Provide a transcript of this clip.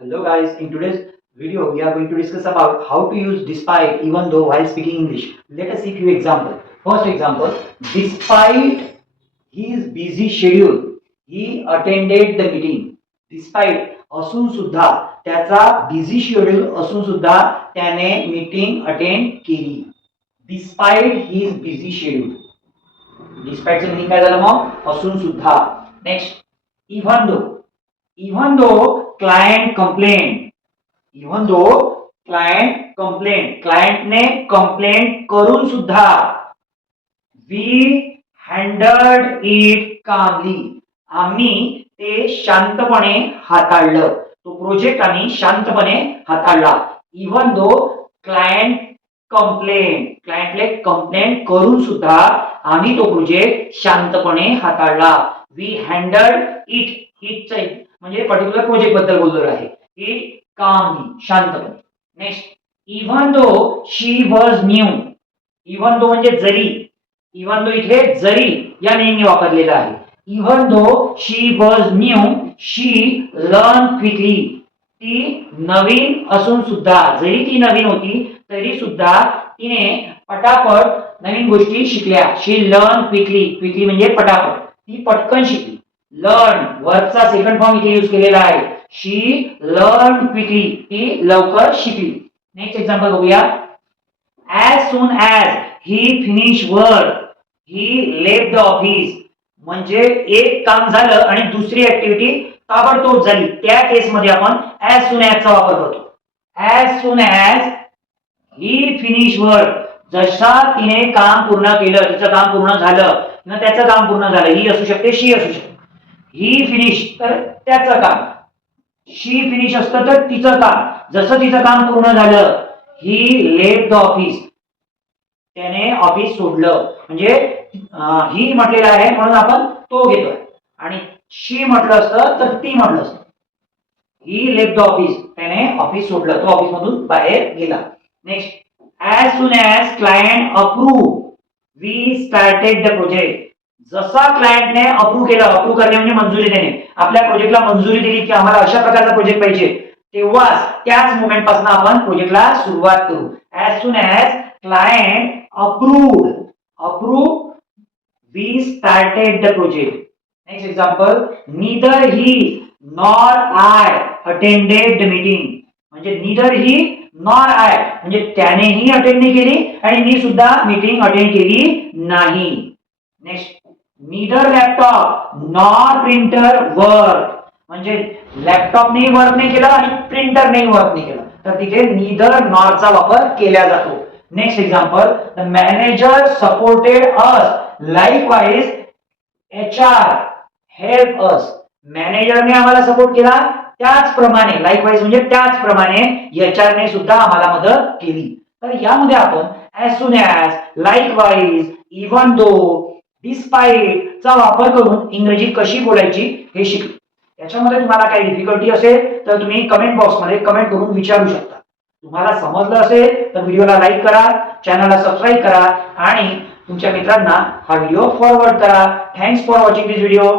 Hello guys, in today's video we are going to discuss about how to use despite even though while speaking English. Let us see few example. First example, despite his busy schedule, he attended the meeting. Despite असून सुद्धा त्याचा busy schedule असून सुद्धा त्याने meeting attend केली. Despite his busy schedule. Despite चं meaning काय झालं मग असून सुद्धा. Next, even though client complained, client ने कंप्लेंट करून सुद्धा we handled it calmly, आम्ही ते शांतपणे हाताळलं. तो प्रोजेक्ट आम्ही शांतपणे हाताळला. इवन दो क्लायंटले कंप्लेंट करून सुद्धा आम्ही तो प्रोजेक्ट शांतपणे हाताळला. वी हँडल्ड इट म्हणजे पर्टिक्युलर प्रोजेक्ट बद्दल बोललो आहे. इट कामली, शांतपणे. Next, even though she was new. Even though म्हणजे जरी. इवन दो इथे जरी या नेमने वापरलेला आहे. Even though she was new she learn quickly. ती नवीन असून सुद्धा, जरी ती नवीन होती तरी सुद्धा तिने पटापट नवीन गोष्टी शिकल्या. शी लर्न क्विकली म्हणजे पटापट, ती पटकन शिकली. लर्न वर्बचा सेकंड फॉर्म इथे यूज केलेला आहे. शी लर्न क्विकली, ती लवकर शिकली. नेक्स्ट एक्झाम्पल बघूया. As soon as he finish work he left the office. म्हणजे एक काम झालं आणि दुसरी ऍक्टिव्हिटी ताबडतोब झाली, त्या केसमध्ये आपण ॲज सून ॲज चा वापर करतो. As soon as he finish work, जसा तिने काम पूर्ण केलं, तिचं काम पूर्ण झालं किंवा त्याचं काम पूर्ण झालं. ही असू शकते, शी असू शकते. ही फिनिश तर त्याचं काम, शी फिनिश असतं तर तिचं काम. जसं तिचं काम पूर्ण झालं, ही लेफ्ट द ऑफिस, त्याने ऑफिस सोडलं. म्हणजे ही म्हटलेलं आहे म्हणून आपण तो घेतोय, आणि शी म्हटलं असतं तर ती म्हटलं असतं. ही लेफ्ट द ऑफिस, त्याने ऑफिस सोडलं, तो ऑफिस मधून बाहेर गेला. Next, as soon as client approve we started the project. जसा क्लायंटने अप्रूव्ह केलं, अप्रूव्ह करणे म्हणजे मंजुरी देणे, आपल्या प्रोजेक्टला मंजुरी दिली की आम्हाला अशा प्रकारचा प्रोजेक्ट पाहिजे, तेव्हाच त्याच मोमेंट पासून आपण प्रोजेक्टला सुरुवात करू. As soon as client approve we started the project. Next example, neither he nor I attended the meeting. म्हणजे नीदर ही नॉर आय म्हणजे त्यानेही अटेंड नाही केली आणि मी सुद्धा मीटिंग अटेंड केली नाही. Next, neither laptop nor printer work. म्हणजे लॅपटॉपने वर्क नाही केलं आणि प्रिंटरने वर्क नाही केलं, तर तिथे नीदर नॉरचा वापर केला जातो. Next example, the manager supported us likewise HR help us. मॅनेजरने आम्हाला सपोर्ट केला, त्याचप्रमाणे लाईकवाईज म्हणजे त्याचप्रमाणे HR ने सुद्धा आम्हाला मदत केली. तर यामध्ये आपण as soon as, likewise, even though, despite चा वापर करून इंग्रजी कशी बोलायची हे शिकलो. याच्यामध्ये तुम्हाला काही डिफिकल्टी असेल तर तुम्ही कमेंट बॉक्समध्ये कमेंट करून विचारू शकता. तुम्हाला समजलं असेल तर व्हिडिओला लाईक करा, चॅनलला सबस्क्राईब करा आणि तुमच्या मित्रांना हा व्हिडिओ फॉरवर्ड करा. Thanks for watching this video.